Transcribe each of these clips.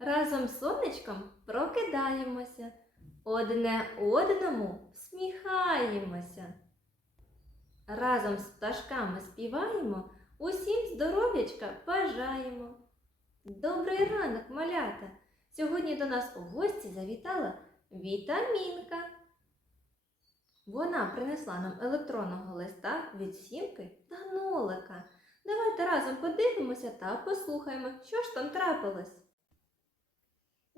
Разом з сонечком прокидаємося, одне одному всміхаємося. Разом з пташками співаємо, усім здоров'ячка бажаємо. Добрий ранок, малята! Сьогодні до нас у гості завітала Вітамінка. Вона принесла нам електронного листа від сімки та нолика. Давайте разом подивимося та послухаємо, що ж там трапилось.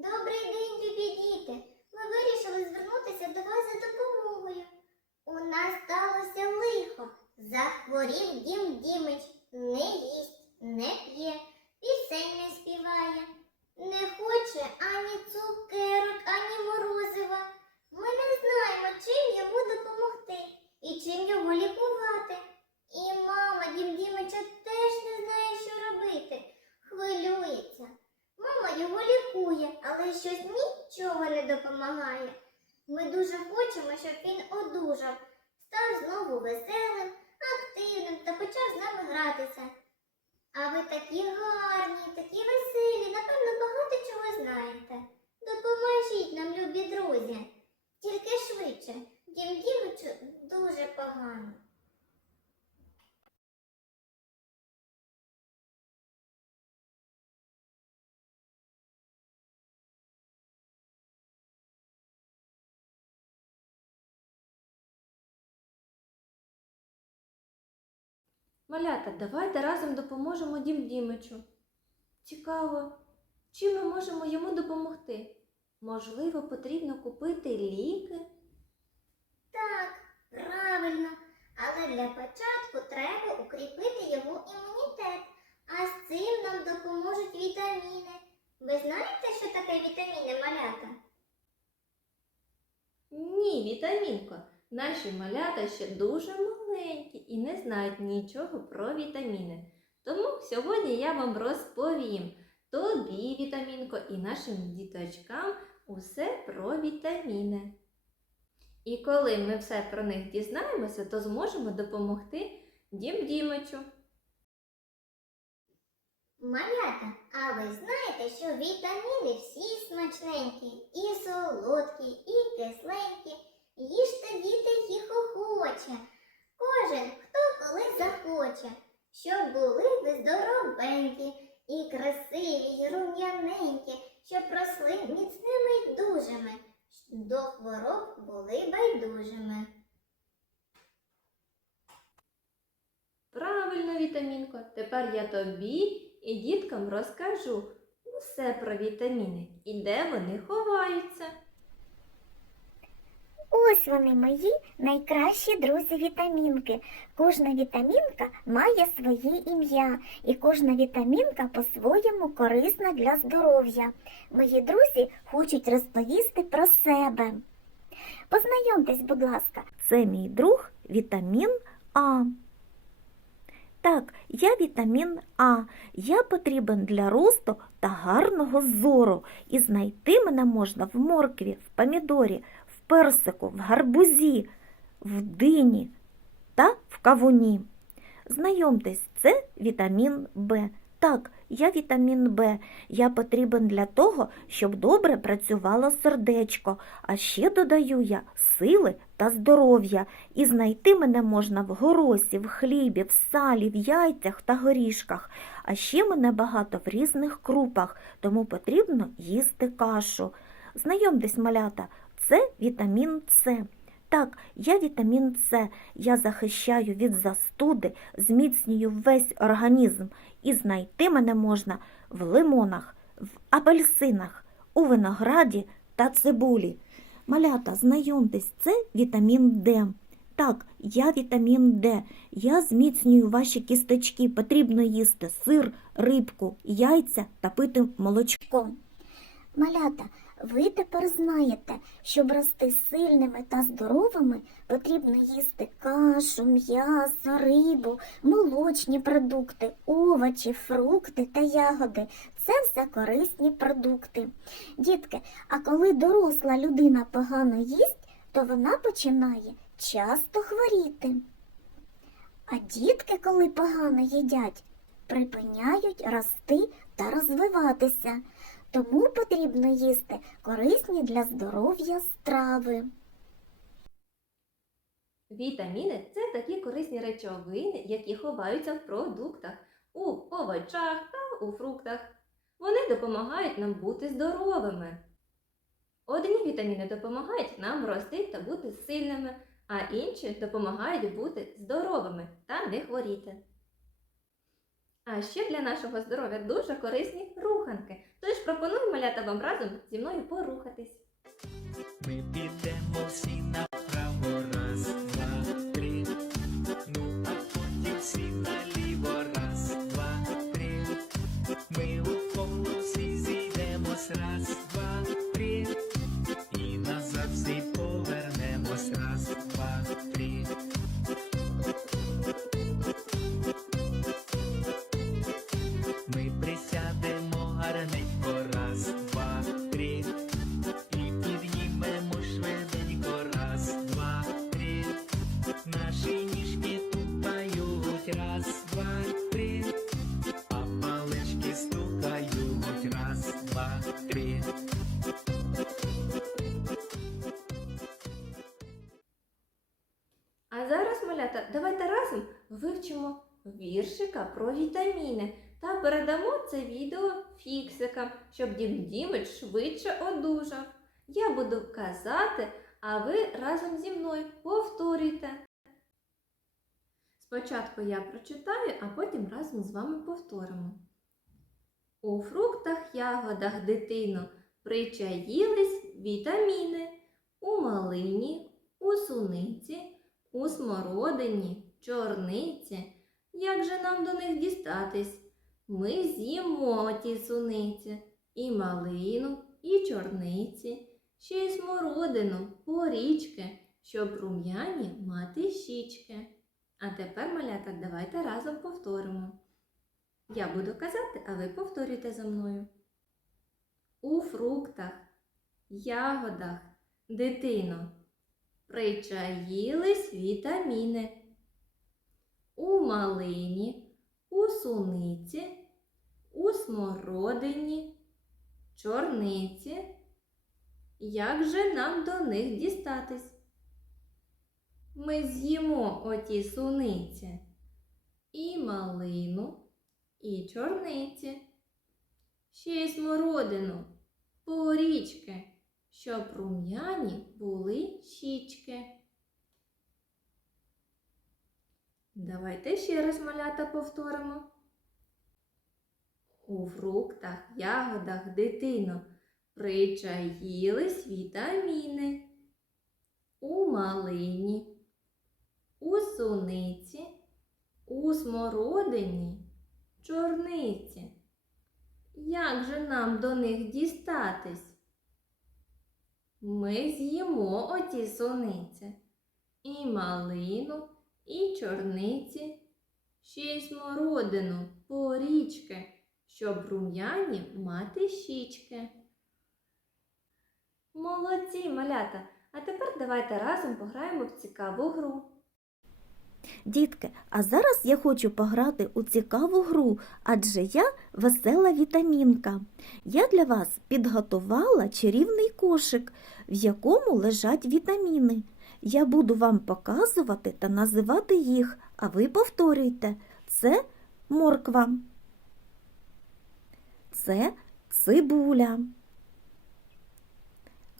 Добрий день, любі діти! Ми вирішили звернутися до вас за допомогою. У нас сталося лихо. Захворів Дім Дімич, не їсть, не п'є, пісень не співає. Не хоче ані цукерок, ані морозива. Ми не знаємо, чим йому допомогти і чим його лікувати. І мама Дім Дімича теж не знає, що робити. Хвилюється. Мама його лікує, але щось нічого не допомагає. Ми дуже хочемо, щоб він одужав, став знову веселим, активним та почав з нами гратися. А ви такі гарні, такі веселі, напевно, багато чого знаєте. Допоможіть нам, любі друзі. Тільки швидше. Дім Дімичу дуже погано. Малята, давайте разом допоможемо Дім Дімичу. Цікаво, чим ми можемо йому допомогти? Можливо, потрібно купити ліки? Так, правильно. Але для початку треба укріпити його імунітет. А з цим нам допоможуть вітаміни. Ви знаєте, що таке вітаміни малята? Ні, вітамінко. Наші малята ще дуже маленькі і не знають нічого про вітаміни. Тому сьогодні я вам розповім тобі, вітамінко, і нашим діточкам усе про вітаміни. І коли ми все про них дізнаємося, то зможемо допомогти Дім Дімичу. Малята, а ви знаєте, що вітаміни всі смачненькі, і солодкі, і кисленькі. Їжте діти їх охоче. Кожен, хто коли захоче, щоб були ви здоровенькі, і красиві, і рум'яненькі, щоб росли міцними й дужими, до хвороб були байдужими. Правильно, вітамінко. Тепер я тобі і діткам розкажу усе про вітаміни і де вони ховаються. Ось вони мої найкращі друзі вітамінки. Кожна вітамінка має своє ім'я, і кожна вітамінка по-своєму корисна для здоров'я. Мої друзі хочуть розповісти про себе. Познайомтесь, будь ласка, це мій друг вітамін А. Так, я вітамін А. Я потрібен для росту та гарного зору. І знайти мене можна в моркві, в помідорі, персику, в гарбузі, в дині та в кавуні. Знайомтесь, це вітамін Б. Так, я вітамін Б. Я потрібен для того, щоб добре працювало сердечко, а ще додаю я сили та здоров'я. І знайти мене можна в горосі, в хлібі, в салі, в яйцях та горішках. А ще мене багато в різних крупах, тому потрібно їсти кашу. Знайомтесь, малята, це вітамін С. Так, я вітамін С. Я захищаю від застуди, зміцнюю весь організм. І знайти мене можна в лимонах, в апельсинах, у винограді та цибулі. Малята, знайомтесь, це вітамін Д. Так, я вітамін Д. Я зміцнюю ваші кісточки. Потрібно їсти сир, рибку, яйця та пити молочко. Малята, ви тепер знаєте, щоб рости сильними та здоровими, потрібно їсти кашу, м'ясо, рибу, молочні продукти, овочі, фрукти та ягоди. Це все корисні продукти. Дітки, а коли доросла людина погано їсть, то вона починає часто хворіти. А дітки, коли погано їдять, припиняють рости та розвиватися. Тому потрібно їсти корисні для здоров'я страви. Вітаміни це такі корисні речовини, які ховаються в продуктах, у овочах та у фруктах. Вони допомагають нам бути здоровими. Одні вітаміни допомагають нам рости та бути сильними, а інші допомагають бути здоровими та не хворіти. А ще для нашого здоров'я дуже корисні руханки. Тож пропоную малята вам разом зі мною порухатись. Ми підемо всі направо, разом вивчимо віршика про вітаміни та передамо це відео фіксикам, щоб Дім Дімич швидше одужав. Я буду казати, а ви разом зі мною повторюйте. Спочатку я прочитаю, а потім разом з вами повторимо. У фруктах, ягодах, дитино, причаїлись вітаміни у малині, у суниці, у смородині, чорниці. Як же нам до них дістатись? Ми з'їмо ті суниці, і малину, і чорниці, ще й смородину, порічки, щоб рум'яні мати щічки. А тепер, малята, давайте разом повторимо. Я буду казати, а ви повторюйте за мною. У фруктах, ягодах, дитино, причаїлись вітаміни. У малині, у суниці, у смородині, чорниці. Як же нам до них дістатись? Ми з'їмо оті суниці і малину, і чорниці, ще й смородину, порічки, щоб рум'яні були щічки. Давайте ще раз малята повторимо. У фруктах, ягодах, дитино, причаїлись вітаміни. У малині, у суниці, у смородині, чорниці. Як же нам до них дістатись? Ми з'їмо оті суниці, і малину, і чорниці, ще й смородину, порічки, щоб рум'яні мати щічки. Молодці, малята! А тепер давайте разом пограємо в цікаву гру. Дітки, а зараз я хочу пограти у цікаву гру, адже я весела вітамінка. Я для вас підготувала чарівний кошик, в якому лежать вітаміни. Я буду вам показувати та називати їх, а ви повторюйте. Це морква. Це цибуля.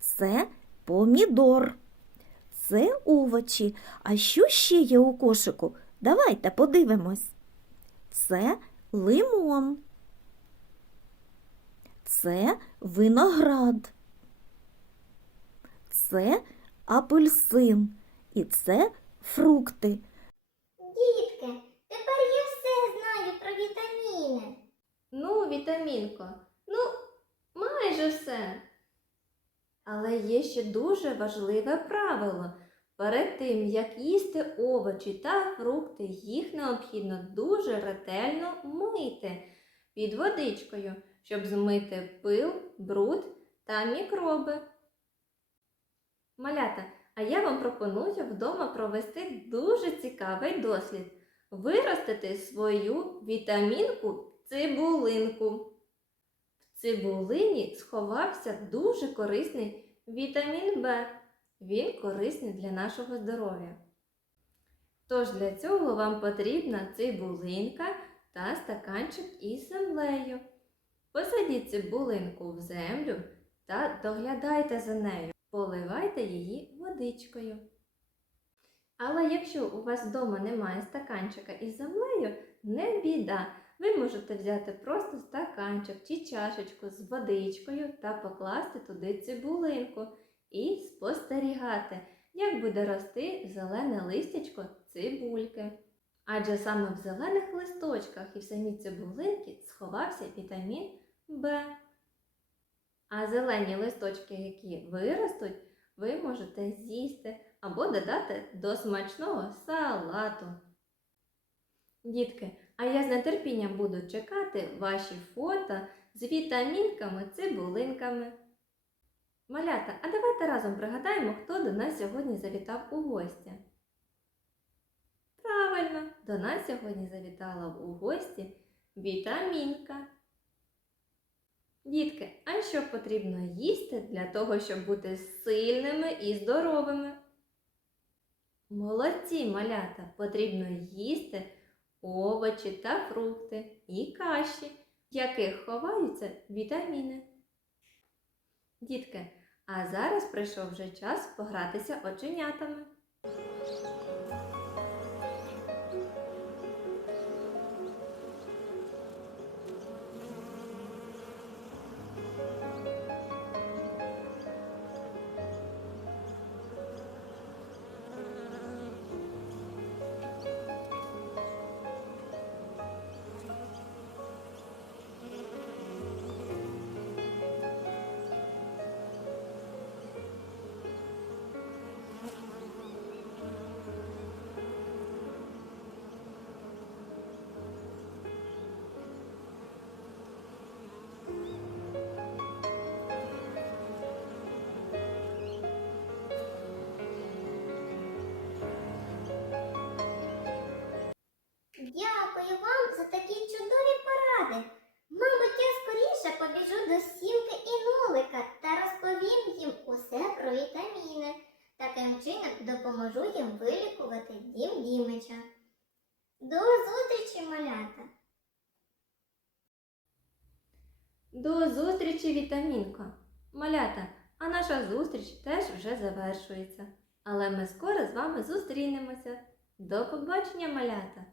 Це помідор. Це овочі. А що ще є у кошику? Давайте подивимось. Це лимон. Це виноград. Це апельсин. І це фрукти. Дітки, тепер я все знаю про вітаміни. Ну, вітамінко, ну, майже все. Але є ще дуже важливе правило. Перед тим, як їсти овочі та фрукти, їх необхідно дуже ретельно мити під водичкою, щоб змити пил, бруд та мікроби. Малята, а я вам пропоную вдома провести дуже цікавий дослід. Виростити свою вітамінку цибулинку. В цибулині сховався дуже корисний вітамін В. Він корисний для нашого здоров'я. Тож для цього вам потрібна цибулинка та стаканчик із землею. Посадіть цибулинку в землю та доглядайте за нею, поливайте її водичкою. Але якщо у вас вдома немає стаканчика із землею, не біда. Ви можете взяти просто стаканчик чи чашечку з водичкою та покласти туди цибулинку і спостерігати, як буде рости зелене листячко цибульки. Адже саме в зелених листочках і в самій цибулинці сховався вітамін В. А зелені листочки, які виростуть, ви можете з'їсти або додати до смачного салату. Дітки, а я з нетерпінням буду чекати ваші фото з вітамінками, цибулинками. Малята, а давайте разом пригадаємо, хто до нас сьогодні завітав у гості. Правильно, до нас сьогодні завітала у гості вітамінка. Дітки, а що потрібно їсти для того, щоб бути сильними і здоровими? Молодці малята, потрібно їсти овочі та фрукти і каші, в яких ховаються вітаміни. Дітки, а зараз прийшов вже час погратися оченятами. Таким чином допоможу їм вилікувати дім Дімича. До зустрічі, малята! До зустрічі, вітамінко! Малята, а наша зустріч теж вже завершується. Але ми скоро з вами зустрінемося. До побачення, малята!